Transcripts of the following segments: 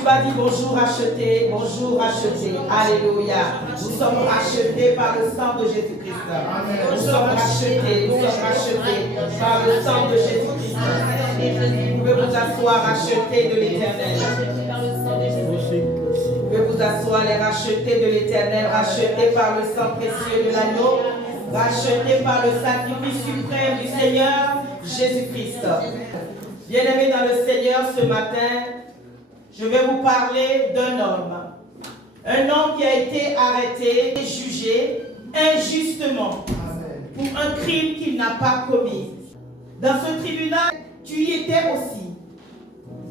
Tu vas dire bonjour racheté, bonjour racheté. Alléluia. Nous sommes rachetés par le sang de Jésus-Christ. Nous sommes rachetés par le sang de Jésus-Christ. Vous pouvez vous asseoir, rachetés de l'Éternel. Vous pouvez vous asseoir, les rachetés de l'Éternel, rachetés par le sang précieux de l'agneau, rachetés par le sacrifice suprême du Seigneur Jésus-Christ. Bien-aimés dans le Seigneur, ce matin, je vais vous parler d'un homme. Un homme qui a été arrêté et jugé injustement pour un crime qu'il n'a pas commis. Dans ce tribunal, tu y étais aussi.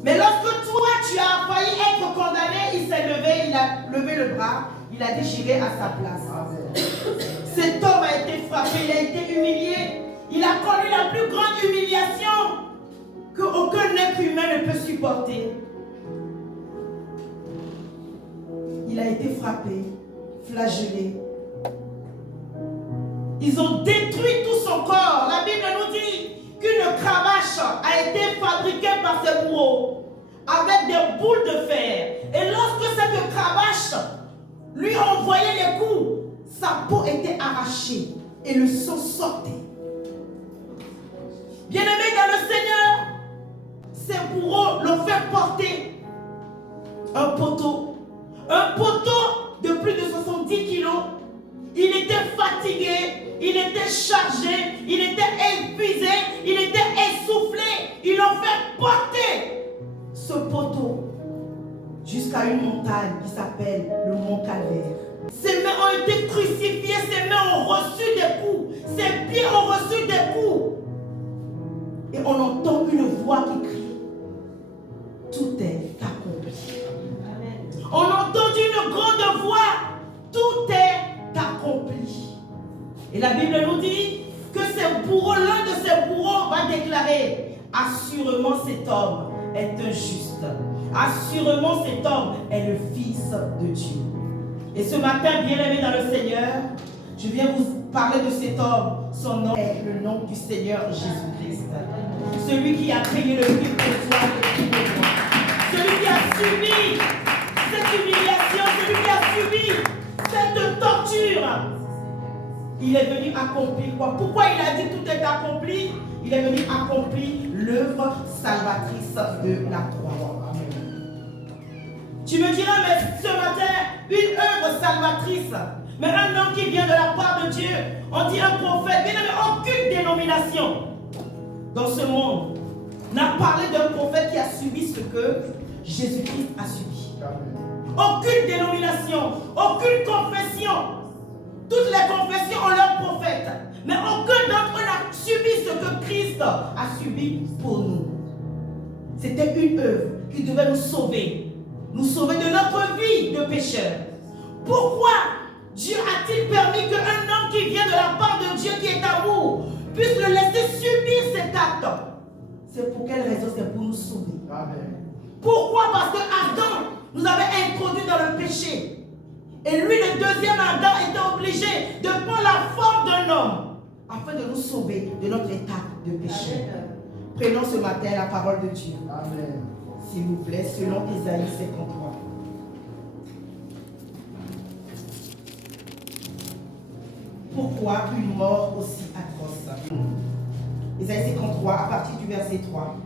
Mais lorsque toi, tu as failli être condamné, il s'est levé, il a levé le bras, il a dit j'irai à sa place. Cet homme a été frappé, il a été humilié. Il a connu la plus grande humiliation qu'aucun être humain ne peut supporter. Il a été frappé, flagellé. Ils ont détruit tout son corps. La Bible nous dit qu'une cravache a été fabriquée par ses bourreaux avec des boules de fer. Et lorsque cette cravache lui envoyait les coups, sa peau était arrachée et le sang sortait. Bien-aimés dans le Seigneur, ses bourreaux l'ont fait porter un poteau de plus de 70 kilos. Il était fatigué, il était chargé, il était épuisé, il était essoufflé. Ils l'ont fait porter ce poteau jusqu'à une montagne qui s'appelle le Mont Calvaire. Ses mains ont été crucifiées, ses mains ont reçu des coups, ses pieds ont reçu des coups. Et on entend une voix qui crie, tout est accompli. On entend une grande voix, tout est accompli. Et la Bible nous dit que ses bourreaux, l'un de ses bourreaux va déclarer, assurément cet homme est un juste. Assurément cet homme est le Fils de Dieu. Et ce matin, bien-aimés dans le Seigneur, je viens vous parler de cet homme. Son nom est le nom du Seigneur Jésus-Christ. Celui qui a payé le prix pour toi et pour moi. Celui qui a subi cette humiliation, celui qui a subi cette torture. Il est venu accomplir quoi? Pourquoi il a dit tout est accompli? Il est venu accomplir l'œuvre salvatrice de la croix. Tu me diras, mais ce matin, une œuvre salvatrice, mais un homme qui vient de la part de Dieu, on dit un prophète, bien aimé, aucune dénomination dans ce monde n'a parlé d'un prophète qui a subi ce que Jésus-Christ a subi. Aucune dénomination, aucune confession. Toutes les confessions ont leur prophète, mais aucun d'entre eux n'a subi ce que Christ a subi pour nous. C'était une œuvre qui devait nous sauver de notre vie de pécheur. Pourquoi Dieu a-t-il permis qu'un homme qui vient de la part de Dieu, qui est amour, puisse le laisser subir cet acte? C'est pour quelle raison? C'est pour nous sauver. Amen. Pourquoi? Parce que Adam nous avait introduits dans le péché. Et lui, le deuxième Adam, était obligé de prendre la forme d'un homme afin de nous sauver de notre état de péché. Prenons ce matin la parole de Dieu. Amen. S'il vous plaît, selon Isaïe 53. Pourquoi une mort aussi atroce? Isaïe 53, à partir du verset 3.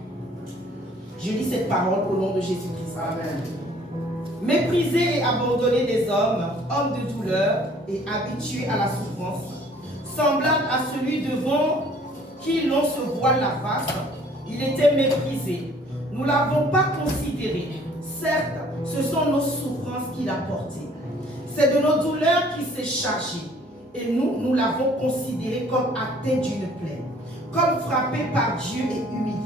Je lis cette parole au nom de Jésus-Christ. Amen. Méprisé et abandonné des hommes, homme de douleur et habitué à la souffrance, semblable à celui devant qui l'on se voile la face, il était méprisé. Nous ne l'avons pas considéré. Certes, ce sont nos souffrances qu'il a portées. C'est de nos douleurs qu'il s'est chargé. Et nous l'avons considéré comme atteint d'une plaie, comme frappé par Dieu et humilié.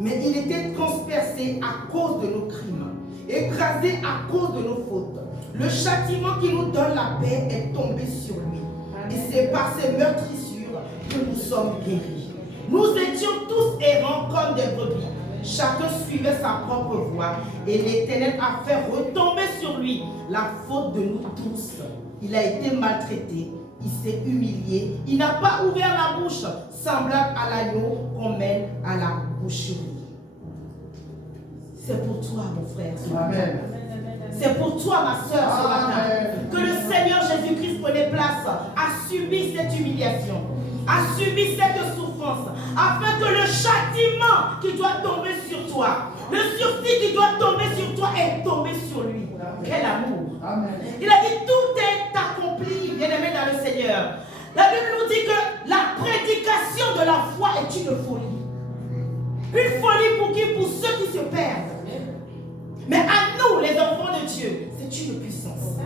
Mais il était transpercé à cause de nos crimes, écrasé à cause de nos fautes. Le châtiment qui nous donne la paix est tombé sur lui. Et c'est par ses meurtrissures que nous sommes guéris. Nous étions tous errants comme des brebis. Chacun suivait sa propre voie. Et l'Éternel a fait retomber sur lui la faute de nous tous. Il a été maltraité. Il s'est humilié. Il n'a pas ouvert la bouche, semblable à l'agneau qu'on mène à la boucherie. C'est pour toi, mon frère. Amen. C'est pour toi, ma soeur, ce matin, que le Seigneur Jésus-Christ prenait place, a subi cette humiliation, a subi cette souffrance, afin que le châtiment qui doit tomber sur toi, le sursis qui doit tomber sur toi, est tombé sur lui. Quel amour! Amen. Il a dit, tout est accompli, bien-aimé dans le Seigneur. La Bible nous dit que la prédication de la foi est une folie. Une folie pour qui? Pour ceux qui se perdent. Mais à nous, les enfants de Dieu, c'est une puissance.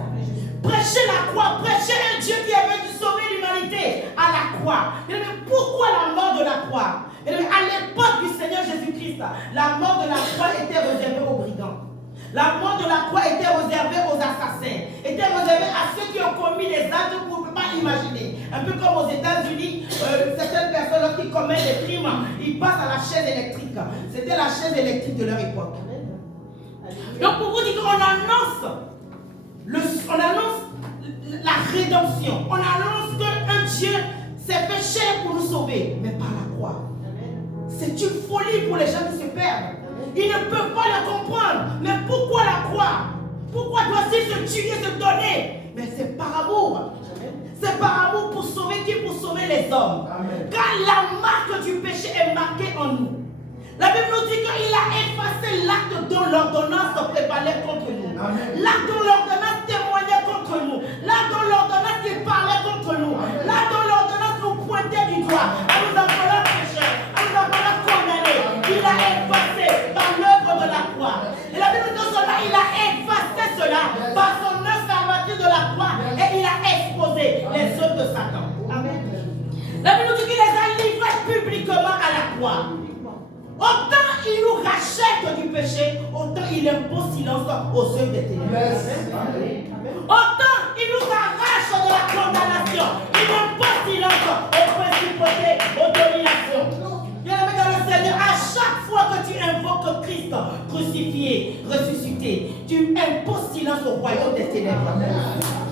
Prêcher la croix, prêcher un Dieu qui est venu sauver l'humanité à la croix. Mais pourquoi la mort de la croix? À l'époque du Seigneur Jésus-Christ, la mort de la croix était réservée aux brigands. La mort de la croix était réservée aux assassins, était réservée à ceux qui ont commis des actes que vous ne pouvez pas imaginer. Un peu comme aux États-Unis, certaines personnes, lorsqu'ils commettent des crimes, ils passent à la chaise électrique. C'était la chaise électrique de leur époque. Donc pour vous dire qu'on annonce, la rédemption, on annonce qu'un Dieu s'est fait chair pour nous sauver, mais par la croix. C'est une folie pour les gens qui se perdent. Ils ne peuvent pas le comprendre. Mais pourquoi la croix? Pourquoi doit-il se tuer, se donner? Mais c'est par amour. C'est par amour pour sauver qui? Pour sauver les hommes. Amen. Car la marque du péché est marquée en nous. La Bible nous dit qu'il a effacé l'acte dont l'ordonnance prévalait contre nous. L'acte dont l'ordonnance témoignait contre nous. L'acte dont l'ordonnance qui parlait contre nous. L'acte dont l'ordonnance nous pointait du doigt. À nous appelant pécheurs, à nous appelant condamnés. Il a effacé par l'œuvre de la croix. Et la Bible nous dit cela, il a effacé cela par son œuvre salvatrice de la croix. Et il a exposé les œuvres de Satan. Amen. La Bible nous dit qu'il les a livrés publiquement à la croix. Autant il nous rachète du péché, autant il impose silence aux œuvres des ténèbres. Autant il nous arrache de la condamnation, il impose silence aux principautés, aux dominations. Bien-aimé dans le Seigneur, à chaque fois que tu invoques Christ crucifié, ressuscité, tu imposes silence au royaume des ténèbres.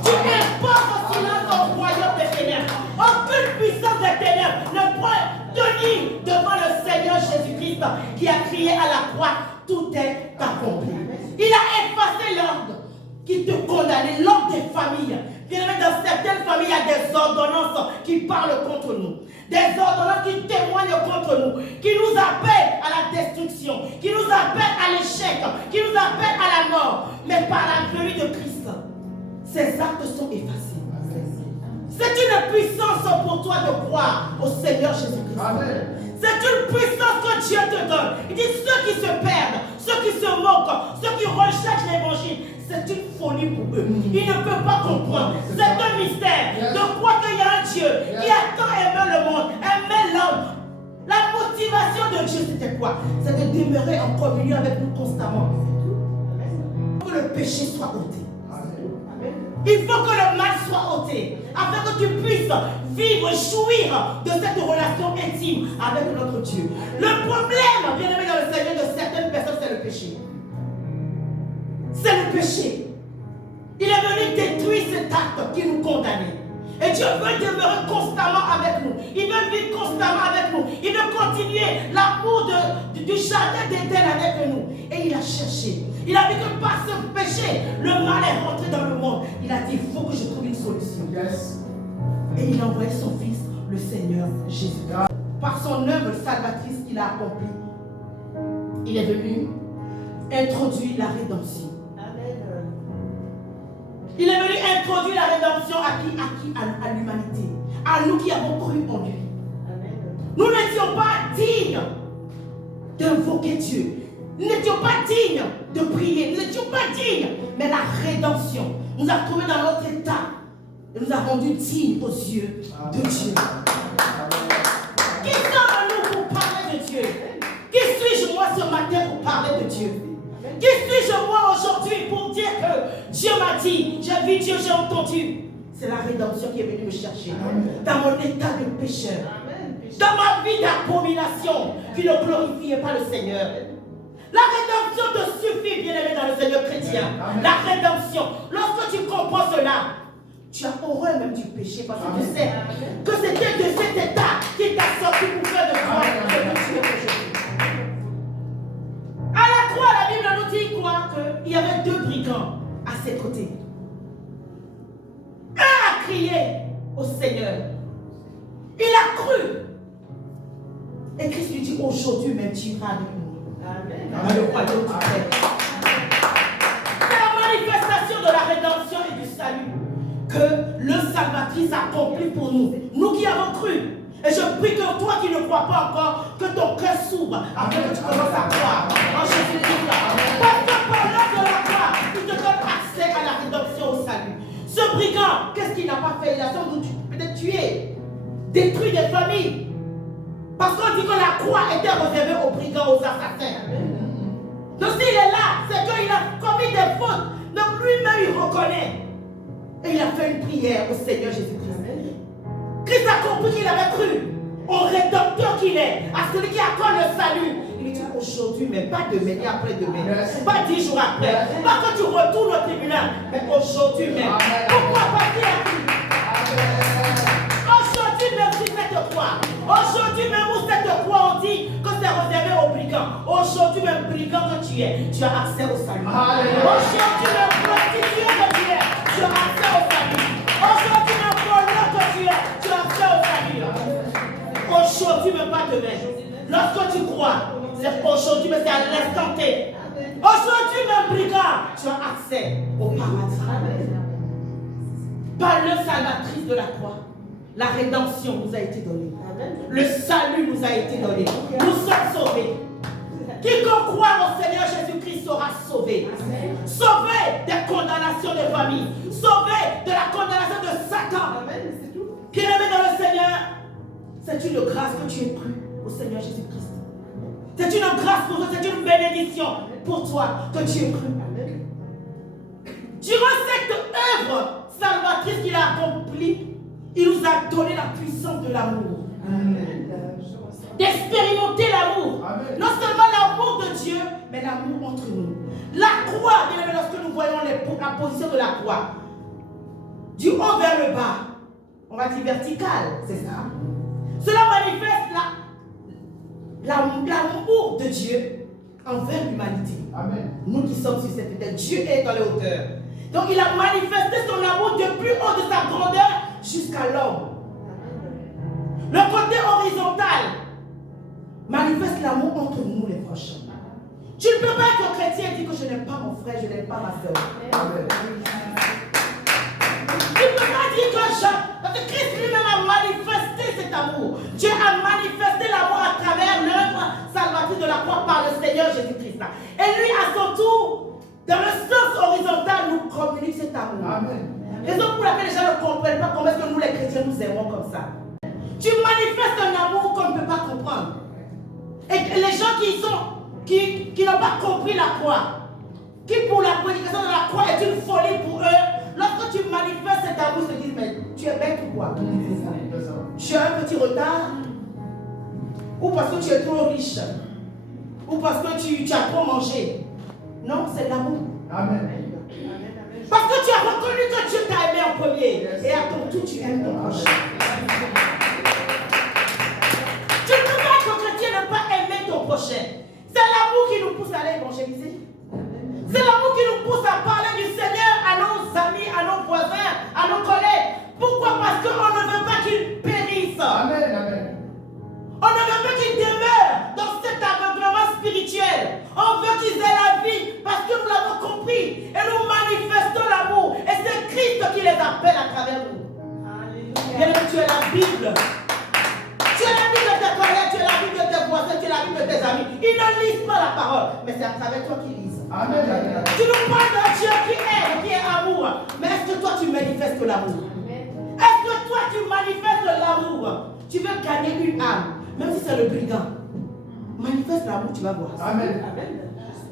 Tu imposes silence au royaume des ténèbres. Aucune puissance des ténèbres ne peut tenir devant le Seigneur Jésus-Christ qui a crié à la croix, tout est accompli. Il a effacé l'ordre qui te condamnait, l'ordre des familles. Bien aimé, dans certaines familles, il y a des ordonnances qui parlent contre nous. Des ordonnances qui témoignent contre nous, qui nous appellent à la destruction, qui nous appellent à l'échec, qui nous appellent à la mort. Mais par la venue de Christ, ces actes sont effacés. C'est une puissance pour toi de croire au Seigneur Jésus-Christ. C'est une puissance que Dieu te donne. Il dit ceux qui se perdent, ceux qui se moquent, ceux qui rejettent l'évangile, c'est une folie pour eux. Ils ne peuvent pas comprendre. C'est un mystère de croire qu'il y a un Dieu qui a tant aimé le monde, aimé l'homme. La motivation de Dieu, c'était quoi? C'est de demeurer en communion avec nous constamment. Pour que le péché soit ôté. Il faut que le mal soit ôté, afin que tu puisses vivre, jouir de cette relation intime avec notre Dieu. Le problème, bien aimé dans le Seigneur, de certaines personnes, c'est le péché. C'est le péché. Il est venu détruire cet acte qui nous condamnait. Et Dieu veut demeurer constamment avec nous. Il veut vivre constamment avec nous. Il veut continuer l'amour du jardin d'Éden avec nous. Et il a cherché. Il a vu que par ce péché, le mal est rentré dans le monde. Il a dit, il faut que je trouve une solution. Yes. Et il a envoyé son fils, le Seigneur Jésus. Par son œuvre salvatrice qu'il a accomplie, il est venu introduire la rédemption. Il est venu introduire la rédemption à l'humanité. À nous qui avons cru en lui. Amen. Nous n'étions pas dignes d'invoquer Dieu. Nous n'étions pas dignes de prier. Nous n'étions pas dignes. Mais la rédemption nous a trouvés dans notre état. Et nous a rendus dignes aux yeux de Dieu. Qui sommes-nous pour parler de Dieu? Qui suis-je moi ce matin pour parler de Dieu? Qui suis-je moi aujourd'hui pour dire que Dieu m'a dit, j'ai vu Dieu, j'ai entendu? C'est la rédemption qui est venue me chercher. Dans mon état de pécheur. Dans ma vie d'abomination qui ne glorifiait pas le Seigneur. La rédemption te suffit, bien-aimé dans le Seigneur chrétien. La rédemption. Lorsque tu comprends cela, tu as horreur même du péché parce que tu sais que c'était de cet état qui t'a sorti pour faire de toi ce que tu es aujourd'hui. À la croix, la Bible Il a cru. Et Christ lui dit, aujourd'hui même tu iras avec nous. Amen. Dans le royaume du Père. C'est la manifestation de la rédemption et du salut que le Salvatrice accomplit pour nous. Nous qui avons cru. Et je prie que toi qui ne crois pas encore, que ton cœur s'ouvre afin que tu commences à croire en Jésus-Christ. Parce que par l'œuvre de la croix, il te donne accès à la rédemption, au salut. Ce brigand, qu'est-ce qu'il n'a pas fait? Il a sans doute peut-être tué, détruit des familles. Parce qu'on dit que la croix était réservée aux brigands, aux assassins. Donc s'il est là, c'est qu'il a commis des fautes. Donc lui-même, il reconnaît. Et il a fait une prière au Seigneur Jésus-Christ. Christ a compris qu'il avait cru au rédempteur qu'il est, à celui qui accorde le salut. Il dit aujourd'hui, mais pas demain, ni après-demain, pas 10 jours après, pas que tu retournes au tribunal, mais aujourd'hui même. Pourquoi? Parce qu'il a cru. Aujourd'hui même, si cette croix, aujourd'hui même, où cette croix, on dit que c'est réservé aux brigands. Aujourd'hui même, brigand que tu es, tu as accès au salut. Aujourd'hui même, prostituée que tu es, tu as accès au salut. Aujourd'hui même, voleur que tu es, tu as accès au salut. Aujourd'hui même, pas demain. Lorsque tu crois, c'est aujourd'hui, mais c'est à l'instant T. Aujourd'hui même, brigand, tu as accès au paradis. Par le Salvatrice de la croix, la rédemption nous a été donnée. Le salut nous a été donné. Nous sommes sauvés. Quiconque croit au Seigneur Jésus-Christ sera sauvé. Sauvé des condamnations de famille. Sauvé de la condamnation de Satan. Bien-aimé dans le Seigneur, c'est une grâce que tu aies cru au Seigneur Jésus-Christ. C'est une grâce pour toi, c'est une bénédiction pour toi que tu aies cru. Durant cette œuvre salvatrice qu'il a accomplie, il nous a donné la puissance de l'amour. D'expérimenter l'amour. Non seulement l'amour de Dieu, mais l'amour entre nous. La croix, bien aimé, lorsque nous voyons la position de la croix, du haut vers le bas, on va dire vertical, c'est ça. Cela manifeste l'amour de Dieu envers l'humanité. Nous qui sommes sur cette terre, Dieu est dans les hauteurs. Donc il a manifesté son amour du plus haut de sa grandeur jusqu'à l'homme. Le côté horizontal manifeste l'amour entre nous les proches. Tu ne peux pas être chrétien et dire que je n'aime pas mon frère, je n'aime pas ma soeur. Tu ne peux pas dire que parce que Christ lui-même a manifesté cet amour. Dieu a manifesté l'amour à travers l'œuvre salvatrice de la croix par le Seigneur Jésus-Christ. Et lui, à son tour, dans le sens horizontal, nous communique cet amour. Raison pour laquelle les gens ne comprennent pas comment est-ce que nous les chrétiens nous aimons comme ça. Tu manifestes un amour qu'on ne peut pas comprendre. Et les gens qui n'ont pas compris la croix, qui pour la prédication de la croix est une folie pour eux, lorsque tu manifestes cet amour, ils se disent, mais tu es bête ou quoi? Tu as un petit retard? Ou parce que tu es trop riche? Ou parce que tu as trop mangé? Non, c'est l'amour. Amen. Parce que tu as reconnu que Dieu t'a aimé en premier. Et à ton tour, tu aimes ton prochain. Tu ne peux pas être chrétien et ne pas aimer ton prochain. C'est l'amour qui nous pousse à aller évangéliser. C'est l'amour qui nous pousse à parler du Seigneur à nos amis, à nos voisins, à nos collègues. Pourquoi? Parce qu'on ne veut pas qu'ils périssent. Amen, amen. On ne veut pas qu'ils demeurent dans cet aveuglement spirituel. On veut qu'ils aient la vie parce que nous l'avons compris. Et nous manifestons l'amour. Et c'est Christ qui les appelle à travers nous. Alléluia. Tu es la Bible. Tu es la Bible de tes collègues, tu es la Bible de tes voisins, tu es la Bible de tes amis. Ils ne lisent pas la parole, mais c'est à travers toi qu'ils lisent. Amen. Tu nous parles d'un Dieu qui aime, qui est amour. Mais est-ce que toi tu manifestes l'amour? Est-ce que toi tu manifestes l'amour? Tu veux gagner une âme, même si c'est le brigand. Manifeste l'amour, tu vas voir. Amen.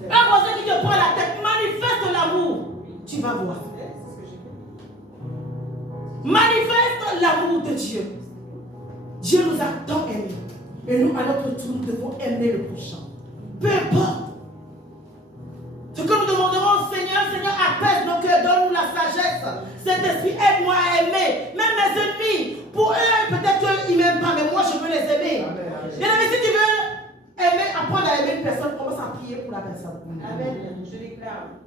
Un voisin qui te prend la tête, manifeste l'amour, tu vas voir. Manifeste l'amour de Dieu. Dieu nous a tant aimés. Et nous, à notre tour, nous devons aimer le prochain. Peu importe. Ce que nous demanderons au Seigneur, Seigneur, apaise nos cœurs, donne-nous la sagesse. Saint-Esprit, aide-moi à aimer. Même mes ennemis, pour eux, peut-être qu'ils ne m'aiment pas, mais moi, je veux les aimer. Bien aimé, si tu veux aimer, apprendre à aimer une personne, commence à prier pour la personne. Amen. Je déclare.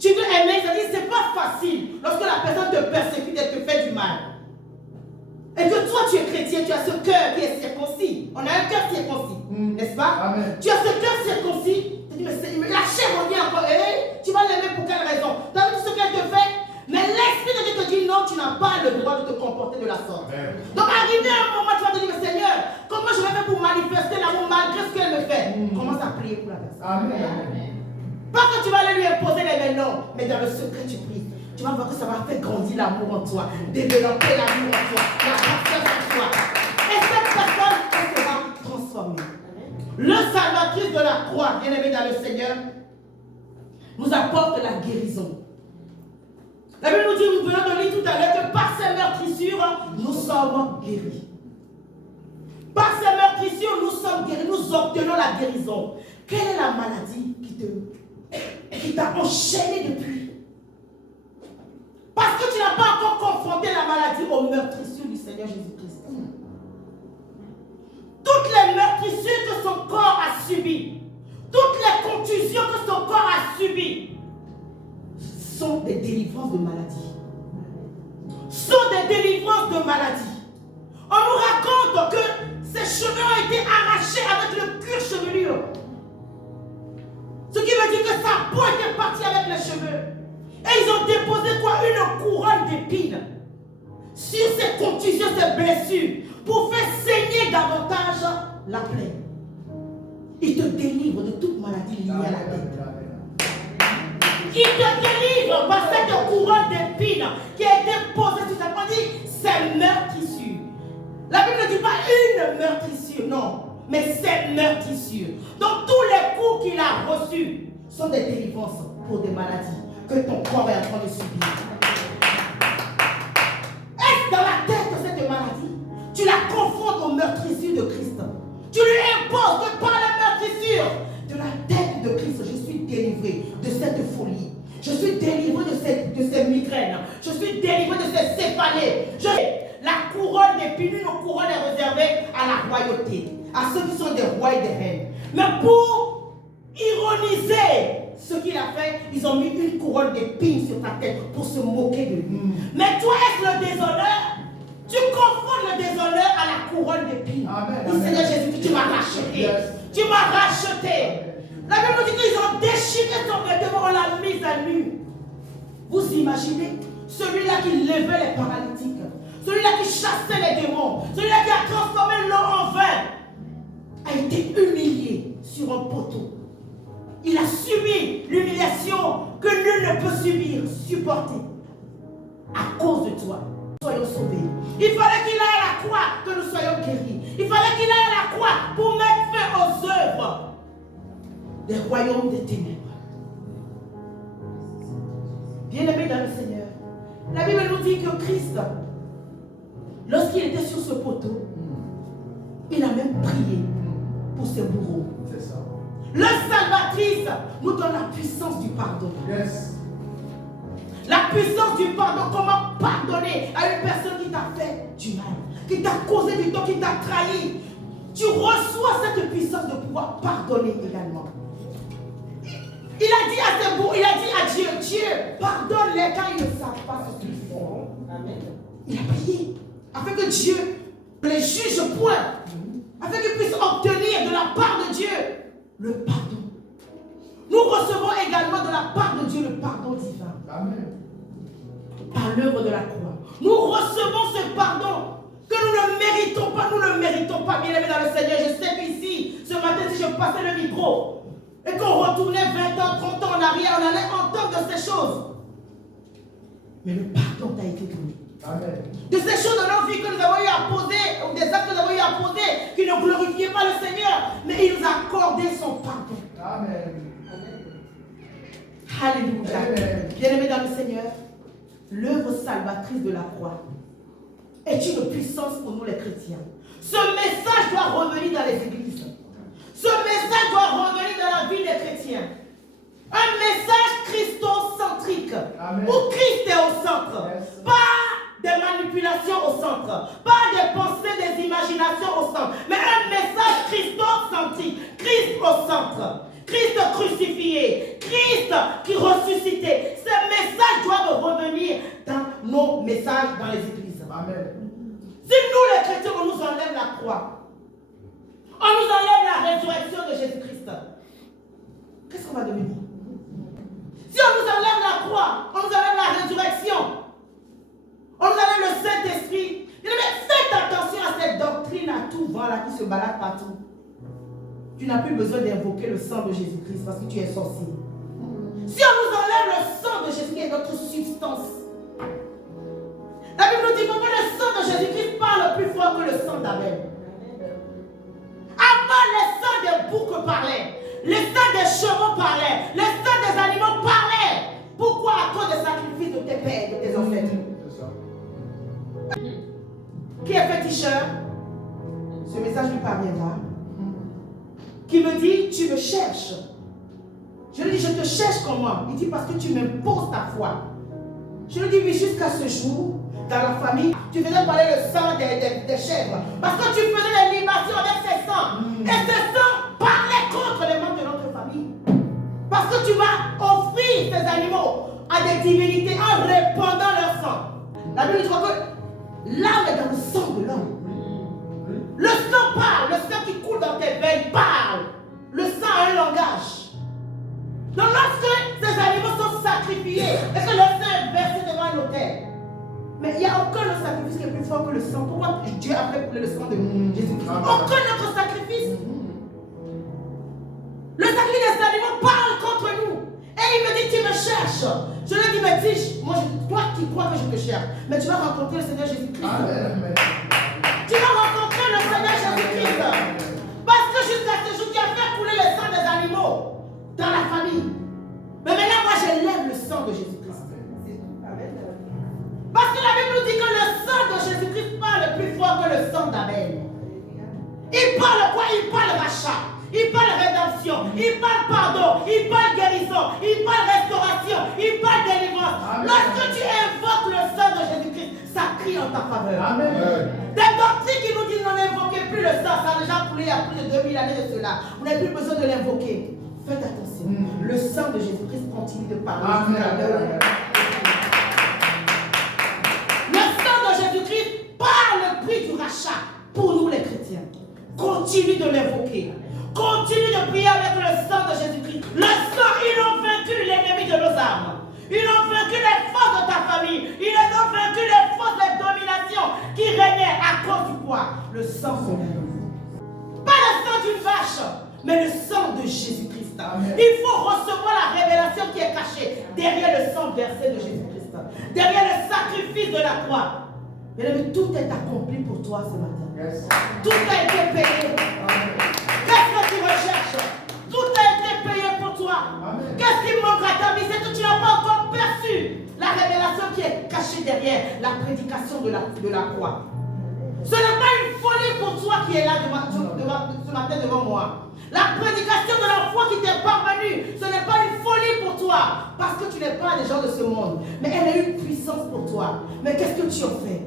Tu veux aimer, c'est-à-dire que ce n'est pas facile lorsque la personne te persécute et te fait du mal. Et que toi, tu es chrétien. chrétien, tu as ce cœur qui est circoncis. On a un cœur circoncis, n'est-ce pas? Amen. Tu as ce cœur circoncis. Tu dis, mais la chair revient encore. Tu vas l'aimer pour quelle raison? Tu as vu tout ce qu'elle te fait? Mais l'Esprit de Dieu te dit non, tu n'as pas le droit de te comporter de la sorte. Amen. Donc arrivé à un moment, tu vas te dire, mais Seigneur, comment je vais faire pour manifester l'amour malgré ce qu'elle me fait? Commence à prier pour la personne. Amen. Pas que tu vas aller lui imposer les mains, non. Mais dans le secret, tu pries. Tu vas voir que ça va faire grandir l'amour en toi, développer l'amour en toi, la confiance en toi. Et cette personne, elle sera transformée. Le salvatrice de la croix, bien aimé dans le Seigneur, nous apporte la guérison. La Bible nous dit, nous venons de lire tout à l'heure, que par ces meurtrissures, nous sommes guéris. Par ces meurtrissures, nous sommes guéris, nous obtenons la guérison. Quelle est la maladie qui t'a enchaîné depuis? Parce que tu n'as pas encore confronté la maladie aux meurtrissures du Seigneur Jésus-Christ. Toutes les meurtrissures que son corps a subies, toutes les contusions que son corps a subies, sont des délivrances de maladie. Sont des délivrances de maladie. On nous raconte que ses cheveux ont été arrachés avec le cuir chevelure. Ce qui veut dire que sa peau était partie avec les cheveux. Et ils ont déposé quoi? Une couronne d'épines sur ces contusions, ces blessures, pour faire saigner davantage la plaie. Il te délivre de toute maladie liée à la tête. Il te délivre par cette couronne d'épines qui a été posée sur ta tête. On dit, c'est meurtrissure. La Bible ne dit pas une meurtrissure, non, mais c'est meurtrissure. Donc tous les coups qu'il a reçus sont des délivrances pour des maladies que ton corps est en train de subir. Est-ce dans la tête de cette maladie, tu la confrontes aux meurtrissures de Christ? Tu lui imposes que par les meurtrissures de la tête de Christ, je suis délivré de cette folie. Je suis délivré de ces migraines. Je suis délivré de ces céphalées. La couronne d'épines, une couronne est réservée à la royauté, à ceux qui sont des rois et des reines. Mais pour ironiser ce qu'il a fait, ils ont mis une couronne d'épines sur ta tête pour se moquer de lui. Mais toi, est-ce le déshonneur? Tu confonds le déshonneur à la couronne d'épines. Dis, Seigneur Jésus, tu m'as racheté. Yes. Tu m'as racheté. La Bible dit qu'ils ont déchiré ton vêtement, on l'a mis à nu. Vous imaginez celui-là qui levait les paralytiques, celui-là qui chassait les démons, celui-là qui a transformé l'eau en vin, a été humilié sur un poteau. Il a subi l'humiliation que nul ne peut subir, supporter. À cause de toi, soyons sauvés. Il fallait qu'il aille à la croix que nous soyons guéris. Il fallait qu'il aille à la croix pour mettre fin aux œuvres des royaumes des ténèbres. Bien-aimés dans le Seigneur, la Bible nous dit que Christ, lorsqu'il était sur ce poteau, il a même prié pour ses bourreaux. C'est ça. Le salvatrice nous donne la puissance du pardon. Yes. La puissance du pardon, comment pardonner à une personne qui t'a fait du mal, qui t'a causé du tort, qui t'a trahi. Tu reçois cette puissance de pouvoir pardonner également. Il a dit à ses bourreaux, il a dit à Dieu, Dieu, pardonne-les car ils ne savent pas ce qu'ils font. Amen. Il a prié afin que Dieu les juge point, afin qu'ils puissent obtenir de la part de Dieu le pardon. Nous recevons également de la part de Dieu le pardon divin. Amen. Par l'œuvre de la croix. Nous recevons ce pardon que nous ne méritons pas. Nous ne méritons pas, bien aimés dans le Seigneur. Je sais qu'ici, ce matin, si je passais le micro et qu'on retournait 20 ans, 30 ans en arrière, on allait entendre de ces choses. Mais le pardon t'a été donné. Amen. De ces choses dans nos vies que nous avons eu à poser, ou des actes que nous avons eu à poser, qui ne glorifiaient pas le Seigneur, mais il nous a accordé son pardon. Amen. Alléluia. Bien-aimés dans le Seigneur, l'œuvre salvatrice de la croix est une puissance pour nous les chrétiens. Ce message doit revenir dans les églises. Ce message doit revenir dans la vie des chrétiens. Un message christocentrique. Amen. Où Christ est au centre. Yes. Pas des manipulations au centre. Pas des pensées, des imaginations au centre. Mais un message christocentrique. Christ au centre. Christ crucifié. Christ qui ressuscité. Ces messages doivent revenir dans nos messages dans les églises. Amen. Si nous les chrétiens, on nous croix. On nous enlève la résurrection de Jésus-Christ. Qu'est-ce qu'on va devenir? Si on nous enlève la croix, on nous enlève la résurrection, on nous enlève le Saint-Esprit. Faites attention à cette doctrine à tout vent là qui se balade partout. Tu n'as plus besoin d'invoquer le sang de Jésus-Christ parce que tu es sorcier. Si on nous enlève le sang de Jésus qui est notre substance, la Bible nous dit que le sang de Jésus-Christ parle plus fort que le sang d'Abel. Avant, le sang des boucs parlait, le sang des chevaux parlait, le sang des animaux parlait. Pourquoi à cause des sacrifices de tes pères, de tes ancêtres? Qui est féticheur? Ce message lui parviendra. Qui me dit, tu me cherches. Je lui dis, je te cherche comment? Il dit, parce que tu m'imposes ta foi. Je lui dis, oui, jusqu'à ce jour, dans la famille, tu faisais parler le sang des chèvres. Parce que tu faisais des libations avec ces sangs. Et ces sangs parlaient contre les membres de notre famille. Parce que tu vas offrir ces animaux à des divinités en répandant leur sang. La Bible dit que l'âme est dans le sang de l'homme. Le sang parle, le sang qui coule dans tes veines parle. Le sang a un langage. Donc lorsque ces animaux sont sacrifiés et que le sang est versé devant un autel, mais il n'y a aucun autre sacrifice qui est plus fort que le sang. Pourquoi Dieu a fait couler le sang de Jésus-Christ? Aucun autre sacrifice. Le sacrifice des animaux parle contre nous. Et il me dit, tu me cherches. Je lui dis, mais dis, moi, toi qui crois que je te cherche, mais tu vas rencontrer le Seigneur Jésus-Christ. Tu vas rencontrer le Seigneur Jésus-Christ. Parce que jusqu'à ce jour, tu as fait couler le sang des animaux dans la famille. Mais maintenant, moi, je lève le sang de Jésus-Christ. Parce que la Bible nous dit que le sang de Jésus-Christ parle plus fort que le sang d'Abel. Il parle quoi? Il parle rachat. Il parle rédemption, il parle pardon, il parle guérison, il parle restauration, il parle délivrance. Lorsque tu invoques le sang de Jésus-Christ, ça crie en ta faveur. Amen. Des doctrines qui nous disent non, n'invoquez plus le sang, ça a déjà coulé il y a plus de 2000 années de cela. Vous n'avez plus besoin de l'invoquer. Faites attention. Le sang de Jésus-Christ continue de parler. Amen. Le sang de Jésus-Christ parle le prix du rachat pour nous les chrétiens. Continue de l'invoquer. Continue de prier avec le sang de Jésus-Christ. Le sang, ils ont vaincu l'ennemi de nos âmes. Ils ont vaincu les forces de ta famille. Ils ont vaincu les forces de domination qui régnaient à cause du quoi? Le sang de l'homme. Pas le sang d'une vache, mais le sang de Jésus-Christ. Il faut recevoir la révélation qui est cachée derrière le sang versé de Jésus-Christ. Derrière le sacrifice de la croix. Mais tout est accompli pour toi ce matin. Yes. Tout a été payé. Qu'est-ce que tu recherches? Tout a été payé pour toi. Qu'est-ce qui manque à ta vie? C'est que tu n'as pas encore perçu la révélation qui est cachée derrière la prédication de la croix. Ce n'est pas une folie pour toi qui est là ce matin devant moi. La prédication de la foi qui t'est parvenue, ce n'est pas une folie pour toi, parce que tu n'es pas des gens de ce monde. Mais elle a une puissance pour toi. Mais qu'est-ce que tu en fais?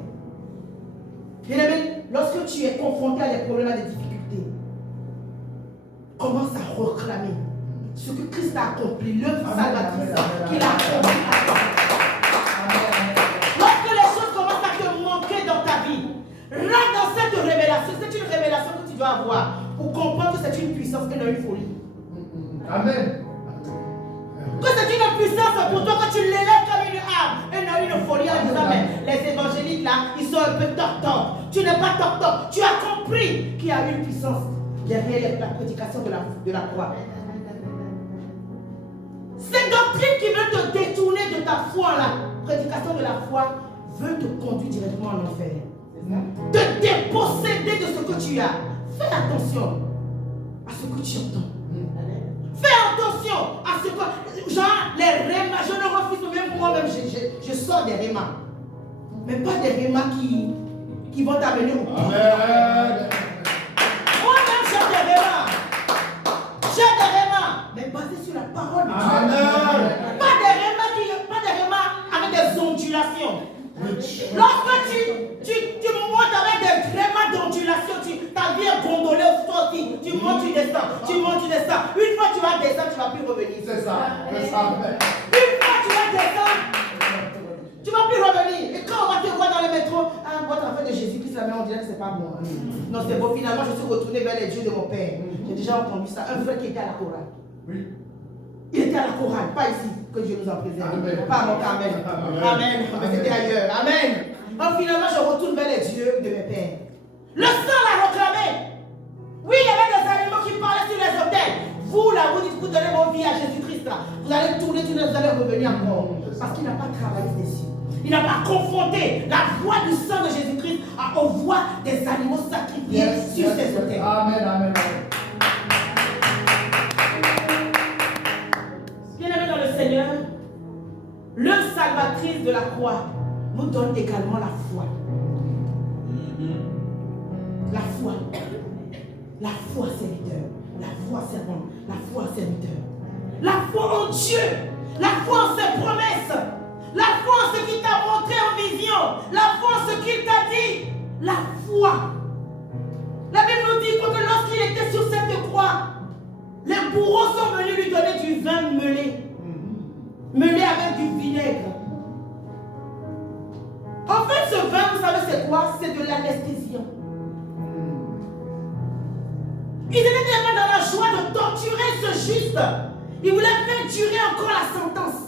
Bien-aimé, lorsque tu es confronté à des problèmes, à des difficultés, commence à réclamer ce que Christ a accompli, l'œuvre salvatrice qu'il a accompli. Lorsque les choses commencent à te manquer dans ta vie, rentre dans cette révélation. C'est une révélation que tu dois avoir pour comprendre que c'est une puissance et non une folie. Amen. Que c'est une puissance pour toi que tu l'élèves comme une arme et non une folie en disant, mais les évangéliques là, ils sont un peu tortants. Tu n'es pas tortant. Tu as compris qu'il y a une puissance derrière la prédication de la croix. Cette doctrine qui veut te détourner de ta foi, la prédication de la foi, veut te conduire directement en enfer. Te déposséder de ce que tu as. Fais attention à ce que tu entends. Fais attention à ce que... Genre, les rémas, je ne refuse même moi-même, je sors des rémas. Mais pas des rémas qui vont t'amener au point. Moi-même, j'ai des rémas. J'ai des rémas, mais basés sur la parole de Dieu. Pas des rémas avec des ondulations. Lorsque tu montes avec des rémas d'ondulation, ta vie est gondolée aussi. Tu montes, tu descends. Tu montes, tu descends. Une fois tu vas descendre, tu ne vas plus revenir. C'est ça. Une fois tu vas descendre, tu ne vas plus revenir. Et quand on va te voir dans le métro, trop, votre affaire de Jésus-Christ, la on dirait que c'est pas bon. Non, c'est bon. Finalement, je suis retourné vers les dieux de mon père. J'ai déjà entendu ça. Un frère qui était à la chorale. Oui. Il était à la chorale, pas ici, que Dieu nous en préserve. Pas à mon Amen. Amen. C'était ailleurs. Amen. Donc finalement, je retourne vers les dieux de mes pères. Le sang l'a réclamé. Oui, il y avait des animaux qui parlaient sur les autels. Vous, là, vous dites, vous donnez vos vies à Jésus-Christ, là. Vous allez tourner, vous allez revenir encore. Parce qu'il n'a pas travaillé dessus. Il n'a pas confronté la voix du sang de Jésus-Christ aux voix des animaux sacrifiés sur ces autels. Amen, amen, amen. Bien-aimés dans le Seigneur, le salvatrice de la croix nous donne également la foi. La foi. La foi serviteur. La foi servante. La foi serviteur. La foi en Dieu. La foi en ses promesses. La foi en ce qu'il t'a montré en vision. La foi en ce qu'il t'a dit. La foi. La Bible nous dit que lorsqu'il était sur cette croix, les bourreaux sont venus lui donner du vin mêlé. Mêlé avec du vinaigre. En fait, ce vin, vous savez c'est quoi? C'est de l'anesthésiant. Ils étaient tellement dans la joie de torturer ce juste. Ils voulaient faire durer encore la sentence.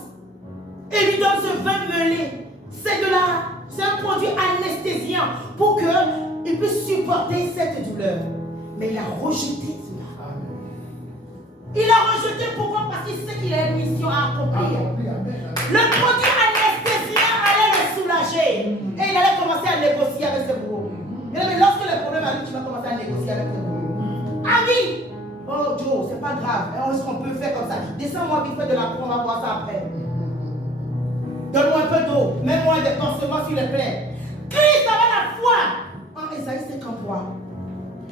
Et lui donne ce vin mêlé. C'est un produit anesthésiant pour qu'il puisse supporter cette douleur. Mais il a rejeté cela. Il a rejeté pourquoi? Parce qu'il sait qu'il a une mission à accomplir. Le produit anesthésiant allait le soulager. Et il allait commencer à négocier avec ses bourreaux. Mais lorsque le problème arrive, tu vas commencer à négocier avec ses bourreaux. Ah oui! Oh Joe, c'est pas grave. On peut faire comme ça. Descends-moi vite fait de la croix, on va voir ça après. Donne-moi un peu d'eau. Mets-moi des pansements sur les plaies. Christ avait la foi. En Ésaïe 53.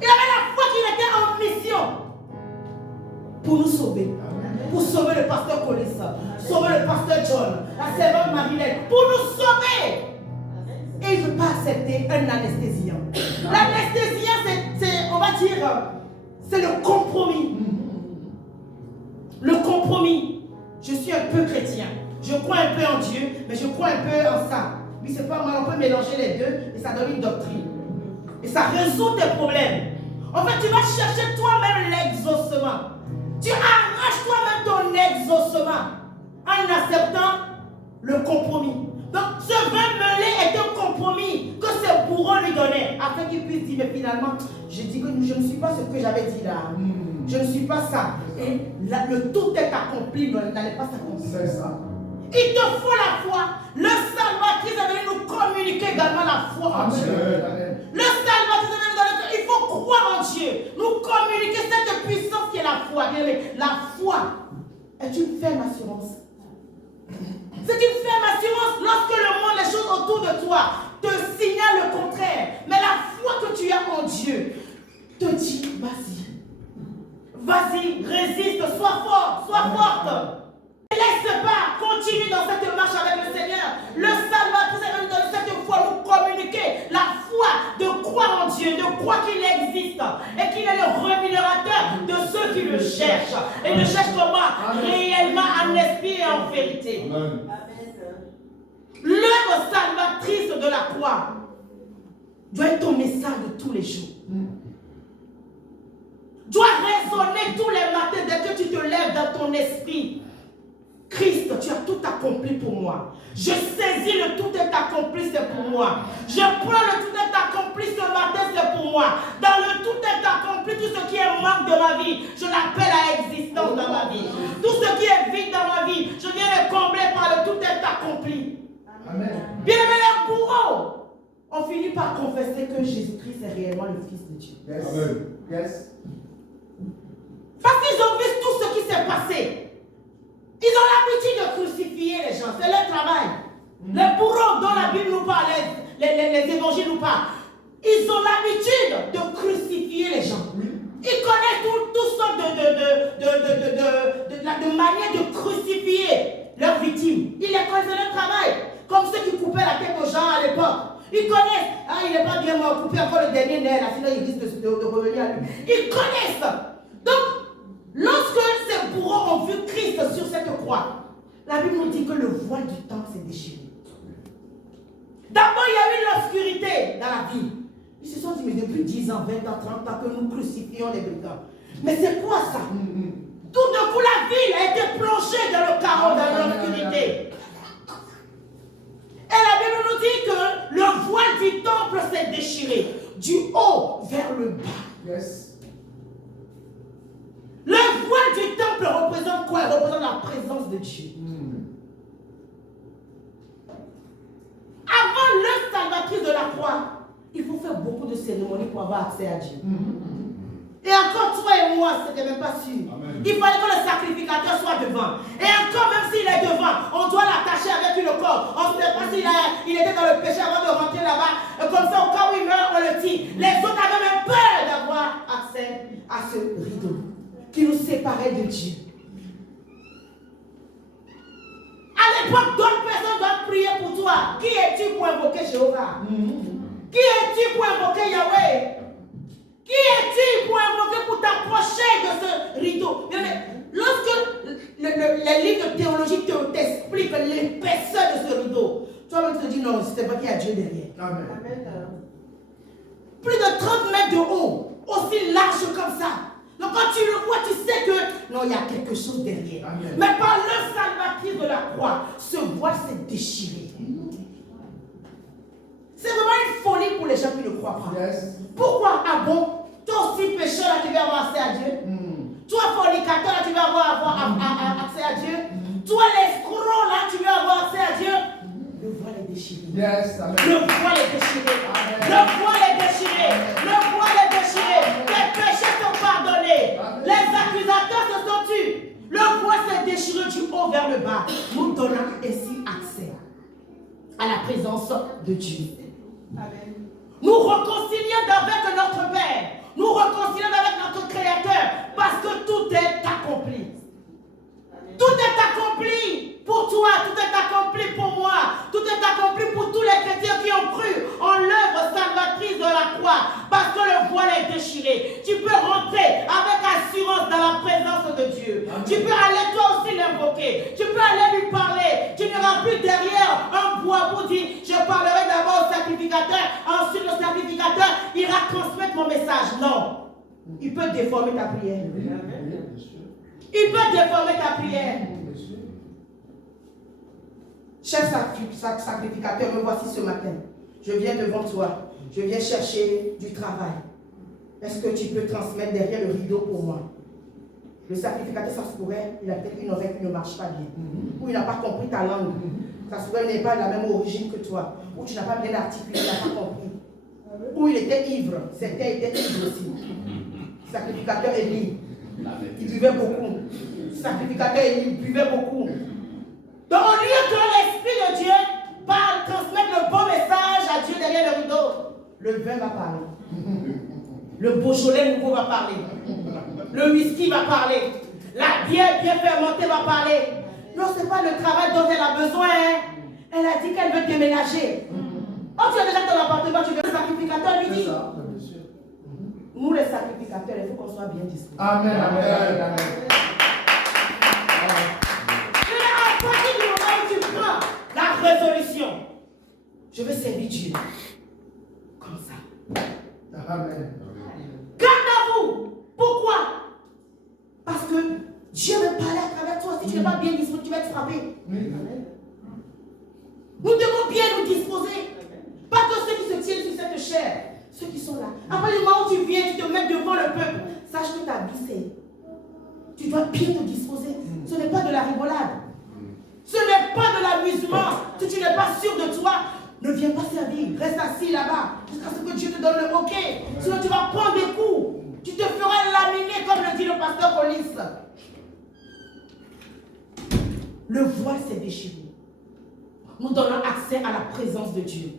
Il avait la foi qu'il était en mission. Pour nous sauver. Pour sauver le pasteur Colissa. Sauver le pasteur John. La servante Marilène. Pour nous sauver. Et il ne veut pas accepter un anesthésien. L'anesthésien, c'est, on va dire, c'est le compromis. Le compromis. Je suis un peu chrétien. Je crois un peu en Dieu, mais je crois un peu en ça. Oui, c'est pas mal, on peut mélanger les deux et ça donne une doctrine. Et ça résout tes problèmes. En fait, tu vas chercher toi-même l'exaucement. Tu arraches toi-même ton exaucement en acceptant le compromis. Donc, ce vin mêlé est un compromis que ses bourreaux lui donnaient afin qu'il puisse dire, mais finalement, je dis que je ne suis pas ce que j'avais dit là. Je ne suis pas ça. Et le tout est accompli, n'allait pas s'accomplir. C'est ça. Il te faut la foi. Le salvatrice est venu nous communiquer également la foi en Dieu. Le salvatrice est venu nous donner. Il faut croire en Dieu. Nous communiquer cette puissance qui est la foi. La foi est une ferme assurance. C'est une ferme assurance lorsque le monde, les choses autour de toi te signalent le contraire. Mais la foi que tu as en Dieu te dit, vas-y. Vas-y, résiste, sois fort, sois forte. Ne laisse pas, continue dans cette marche avec le Seigneur. Le salvatrice est venu donner cette foi, nous communiquer la foi de croire en Dieu, de croire qu'il existe et qu'il est le rémunérateur de ceux qui le cherchent. Et le cherchent comment? Réellement, en esprit et en vérité. L'œuvre salvatrice de la croix doit être ton message de tous les jours. Doit résonner tous les matins dès que tu te lèves dans ton esprit. Christ, tu as tout accompli pour moi. Je saisis le tout est accompli, c'est pour moi. Je prends le tout est accompli ce matin, c'est pour moi. Dans le tout est accompli, tout ce qui est manque de ma vie, je l'appelle à existence dans ma vie. Tout ce qui est vide dans ma vie, je viens le combler par le tout est accompli. Amen. Bien aimé, les bourreaux ont fini par confesser que Jésus-Christ est réellement le Fils de Dieu. Yes. Amen. Yes. Parce qu'ils ont vu tout ce qui s'est passé. Ils ont l'habitude de crucifier les gens. C'est leur travail. Les bourreaux dont la Bible nous parle, les évangiles nous parlent, ils ont l'habitude de crucifier les gens. Ils connaissent toutes sortes de manières de crucifier leurs victimes. Ils les connaissent, leur travail. Comme ceux qui coupaient la tête aux gens à l'époque. Ils connaissent. Ah, il n'est pas bien mort, couper encore le dernier nerf, là, sinon il risque de revenir à lui. Ils connaissent. Donc, lorsque ces bourreaux ont vu Christ sur cette croix, la Bible nous dit que le voile du temple s'est déchiré. D'abord, il y a eu l'obscurité dans la vie. Ils se sont dit, mais depuis 10 ans, 20 ans, 30 ans que nous crucifions les brigands. Mais c'est quoi ça? Tout d'un coup, la ville a été plongée dans le chaos, dans l'obscurité. Et la Bible nous dit que le voile du temple s'est déchiré, du haut vers le bas. Yes. Le voile du temple représente quoi? Il représente la présence de Dieu. Avant le salvatrice de la croix, il faut faire beaucoup de cérémonies pour avoir accès à Dieu. Et encore, toi et moi, c'était même pas sûr. Amen. Il fallait que le sacrificateur soit devant. Et encore, même s'il est devant, on doit l'attacher avec une corde. On ne sait pas s'il était dans le péché avant de rentrer là-bas. Comme ça, au cas où il meurt, on le tire. Les autres avaient même peur d'avoir accès à ce rideau qui nous séparait de Dieu. À l'époque, d'autres personnes doivent prier pour toi. Qui es-tu pour invoquer Jéhovah? Qui es-tu pour invoquer Yahweh? Qui es-tu pour invoquer, pour t'approcher de ce rideau? Mais lorsque les livres de théologie t'expliquent l'épaisseur de ce rideau, toi-même tu te dis non, c'est pas qu'il y a Dieu derrière. Amen. Plus de 30 mètres de haut, aussi large comme ça. Donc quand tu le vois, tu sais que non, il y a quelque chose derrière. Amen. Mais par le salvatrice de la croix, ce voile s'est déchiré. C'est vraiment une folie pour les gens qui ne croient pas. Yes. Pourquoi? Ah bon? Toi aussi pécheur, là, tu veux avoir accès à Dieu. Toi fornicateur, là, tu veux avoir accès à Dieu. Toi l'escroc, là, tu veux avoir accès à Dieu. Le voile est déchiré. Yes. Amen. Le voile est déchiré. Amen. Le voile est déchiré. Amen. Le voile est déchiré. Les péchés sont pardonnés. Amen. Les accusateurs se sont tus. Le voile s'est déchiré du haut vers le bas. Nous donnons ainsi accès à la présence de Dieu. Amen. Nous réconcilions avec notre Père. Nous réconcilions avec notre Créateur. Parce que tout est accompli. Amen. Tout est accompli pour toi. Tout est accompli pour moi. Tout est accompli pour tous les chrétiens qui ont cru en l'œuvre salvatrice de la croix. Parce que le voile est déchiré. Tu peux rentrer avec assurance dans la présence de Dieu. Amen. Tu peux aller toi aussi l'invoquer. Tu peux aller lui parler. Tu n'auras plus derrière un bois pour dire je parlerai d'abord au sacrificateur. Ensuite le sacrificateur ira transmettre mon message. Non. Il peut déformer ta prière. Il peut déformer ta prière. Cher sacrificateur, me voici ce matin. Je viens devant toi. Je viens chercher du travail. Est-ce que tu peux transmettre derrière le rideau pour moi? Le sacrificateur, ça se pourrait, il a peut-être une oreille qui ne marche pas bien. Ou il n'a pas compris ta langue. Ça se pourrait, il n'est pas de la même origine que toi. Ou tu n'as pas bien articulé, il n'a pas compris. Ou il était ivre. C'était ivre aussi. Le sacrificateur Élie, il buvait beaucoup. Le sacrificateur Élie, il buvait beaucoup. Donc au lieu que l'Esprit de Dieu parle, transmettre le bon message à Dieu derrière le rideau, le vin va parler. Le Beaujolais nouveau va parler. Le whisky va parler. La bière bien fermentée va parler. Non, ce n'est pas le travail dont elle a besoin. Hein. Elle a dit qu'elle veut déménager. Oh, tu as déjà ton appartement, tu veux le sacrificateur, lui dit. Nous, les sacrificateurs, il faut qu'on soit bien disposés. Amen. Amen. Amen. À partir du moment où tu prends la résolution, je veux servir Dieu. Comme ça. Amen. Garde à vous. Pourquoi? Parce que Dieu veut parler à travers toi. Si tu n'es pas bien disposé, tu vas être frappé. Amen. Nous devons bien nous disposer. Pas que ceux qui se tiennent sur cette chair, ceux qui sont là. Après le moment où tu viens, tu te mets devant le peuple. Sache que ta vie, c'est. Tu dois bien te disposer. Ce n'est pas de la rigolade. Ce n'est pas de l'amusement. Si tu n'es pas sûr de toi, ne viens pas servir. Reste assis là-bas jusqu'à ce que Dieu te donne le OK. Sinon tu vas prendre des coups. Tu te feras laminer comme le dit le pasteur Police. Le voile s'est déchiré. Nous donnons accès à la présence de Dieu.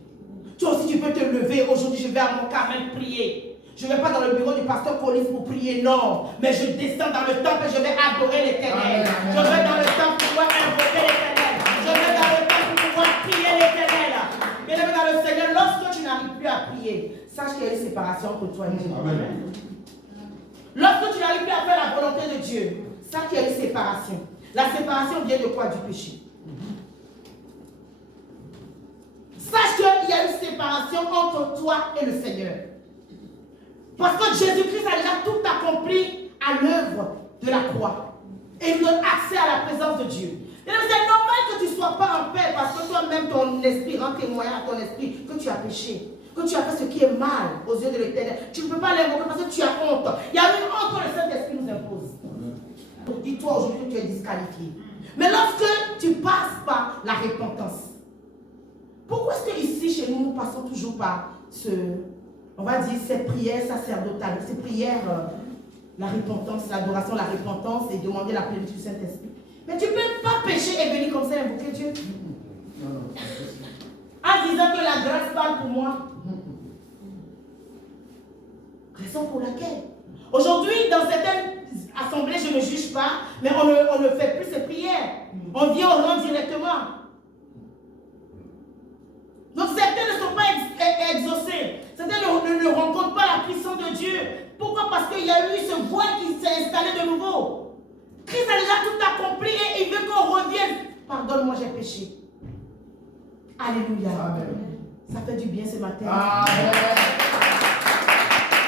Toi aussi tu peux te lever. Aujourd'hui je vais à mon Carmel prier. Je ne vais pas dans le bureau du pasteur Police pour prier, non. Mais je descends dans le temple et je vais adorer l'Éternel. Je vais dans le temple pour pouvoir invoquer l'Éternel. Je vais dans le temple pour pouvoir prier l'Éternel. Bien aimé dans le Seigneur, lorsque tu n'arrives plus à prier, sache qu'il y a une séparation entre toi et Dieu. Amen. Lorsque tu n'arrives plus à faire la volonté de Dieu, sache qu'il y a une séparation. La séparation vient de quoi? Du péché. Sache qu'il séparation entre toi et le Seigneur. Parce que Jésus-Christ a déjà tout accompli à l'œuvre de la croix. Et il donne accès à la présence de Dieu. Et c'est normal que tu ne sois pas en paix parce que toi-même, ton esprit rend témoignage à ton esprit que tu as péché. Que tu as fait ce qui est mal aux yeux de l'Éternel. Tu ne peux pas l'invoquer parce que tu as honte. Il y a une honte que le Saint-Esprit nous impose. Donc dis-toi aujourd'hui que tu es disqualifié. Mais lorsque tu passes par la repentance, pourquoi est-ce que ici, chez nous, nous passons toujours par on va dire, ces prières sacerdotales, ces prières, la repentance, l'adoration, la repentance et demander la plénitude du Saint-Esprit. Mais tu ne peux pas pécher et venir comme ça invoquer Dieu. En disant que la grâce parle pour moi. Raison pour laquelle aujourd'hui, dans certaines assemblées, je ne juge pas, mais on ne fait plus ces prières. On vient au rang directement. Donc certains ne sont pas exaucés. Certains ne rencontrent pas la puissance de Dieu. Pourquoi? Parce qu'il y a eu ce voile qui s'est installé de nouveau. Christ a déjà tout accompli et il veut qu'on revienne. Pardonne-moi, j'ai péché. Alléluia. Amen. Ça fait du bien ce matin. Amen.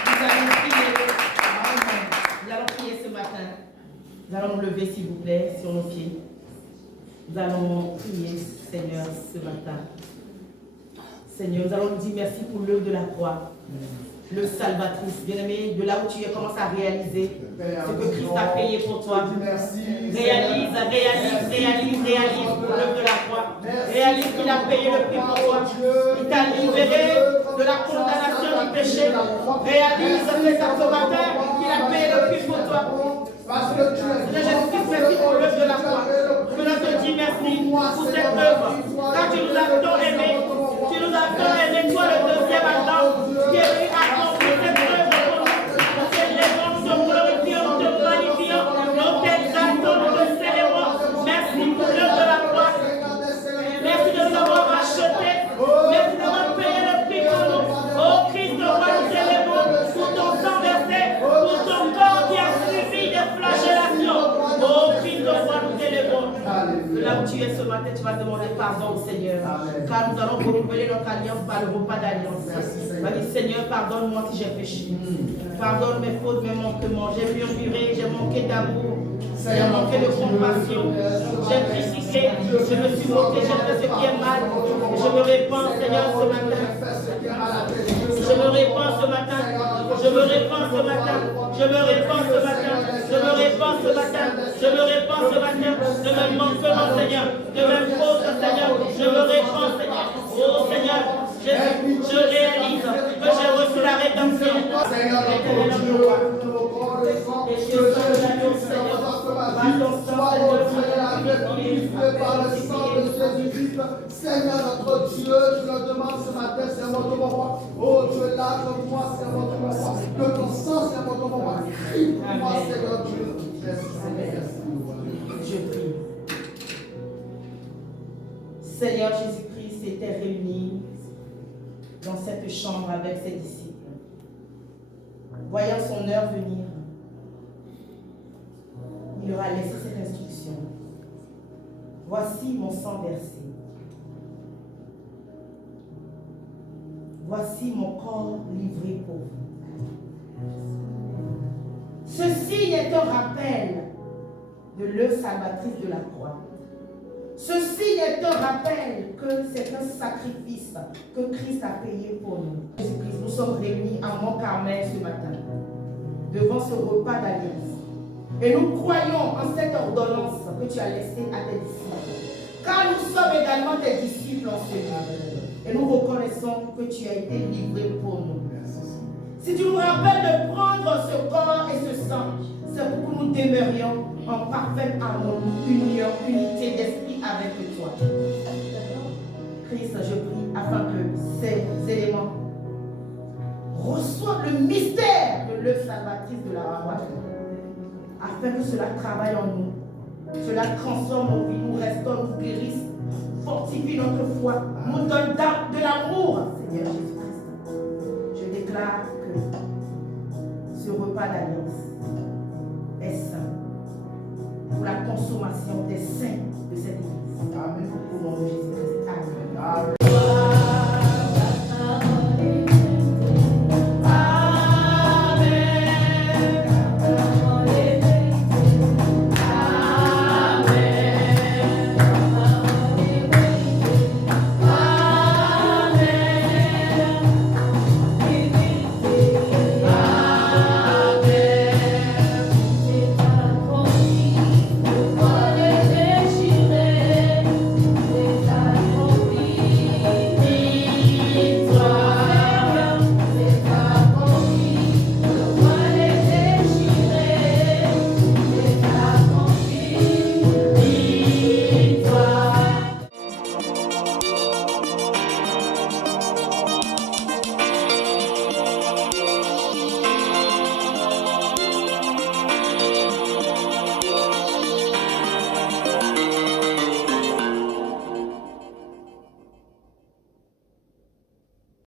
Nous allons prier. Amen. Nous allons prier ce matin. Nous allons nous lever, s'il vous plaît, sur nos pieds. Nous allons prier, Seigneur, ce matin. Seigneur, nous allons nous dire merci pour l'œuvre de la croix. Le salvatrice, bien-aimé, de là où tu es, commence à réaliser ce que Christ a payé pour toi. Réalise pour l'œuvre de la croix. Réalise qu'il a payé le prix pour toi. Il t'a libéré de la condamnation du péché. Réalise ce matin qu'il a payé le prix pour toi. Seigneur Jésus-Christ, merci pour l'œuvre de la croix. Je te dis merci pour cette œuvre. Quand tu nous as tant aimés, tu nous as tant aimés, toi le deuxième Adam, qui est venu accomplir cette œuvre pour nous. Nous t'élèvons, nous te glorifions, nous te magnifions, nous t'exaltons, nous te célébrons. Merci pour l'œuvre de la croix. Merci de nous avoir rachetés. Merci d'avoir payé le prix pour nous. Oh Christ, nous t'élèvons pour ton sang versé, pour ton corps qui a suivi des flagellations. Oh Christ, nous t'élèvons. Là où tu es ce matin, tu vas demander pardon au Seigneur. Amen. Car nous allons renouveler notre alliance par le repas d'alliance. Va dire, Seigneur, pardonne-moi si j'ai péché. Pardonne mes fautes, mes manquements. J'ai murmuré, j'ai manqué d'amour. J'ai manqué de compassion. J'ai critiqué, je me suis moqué, j'ai fait ce qui est mal. Je me répands, Seigneur, ce matin. Je me répands ce matin. Je me répands ce matin. Je me répands ce matin. Je me répands ce matin. Je me répands ce matin. De mes manquements, Seigneur. De mes fautes, Seigneur. Je me répands, Seigneur. Oh Seigneur, je réalise que j'ai reçu la rédemption. Seigneur, notre Dieu, je le demande ce matin, c'est votre roi. Oh Dieu, lave-moi, c'est votre roi. Que ton sang, c'est votre roi. Crie pour moi, Seigneur Dieu. Je prie. Seigneur Jésus-Christ était réuni dans cette chambre avec ses disciples. Voyant son heure venir, il leur a laissé cette instruction. Voici mon sang versé. Voici mon corps livré pour vous. Ceci est un rappel de l'œuvre salvatrice de la croix. Ceci est un rappel que c'est un sacrifice que Christ a payé pour nous. Jésus-Christ, nous sommes réunis à Mont-Carmel ce matin, devant ce repas d'alliance. Et nous croyons en cette ordonnance que tu as laissée à tes disciples. Car nous sommes également tes disciples en ce lieu. Et nous reconnaissons que tu as été livré pour nous. Si tu nous rappelles de prendre ce corps et ce sang, c'est pour que nous demeurions en parfaite harmonie, union, unité d'esprit avec toi. Christ, je prie afin que ces éléments reçoivent le mystère de l'œuvre salvatrice de la croix, afin que cela travaille en nous, cela transforme nos vies, nous restaure, nous guérisse, fortifie notre foi, nous donne de l'amour, Seigneur Jésus-Christ. Je déclare que ce repas d'alliance est saint pour la consommation des saints de cette église. Amen. Au nom de Jésus-Christ. Amen. Amen.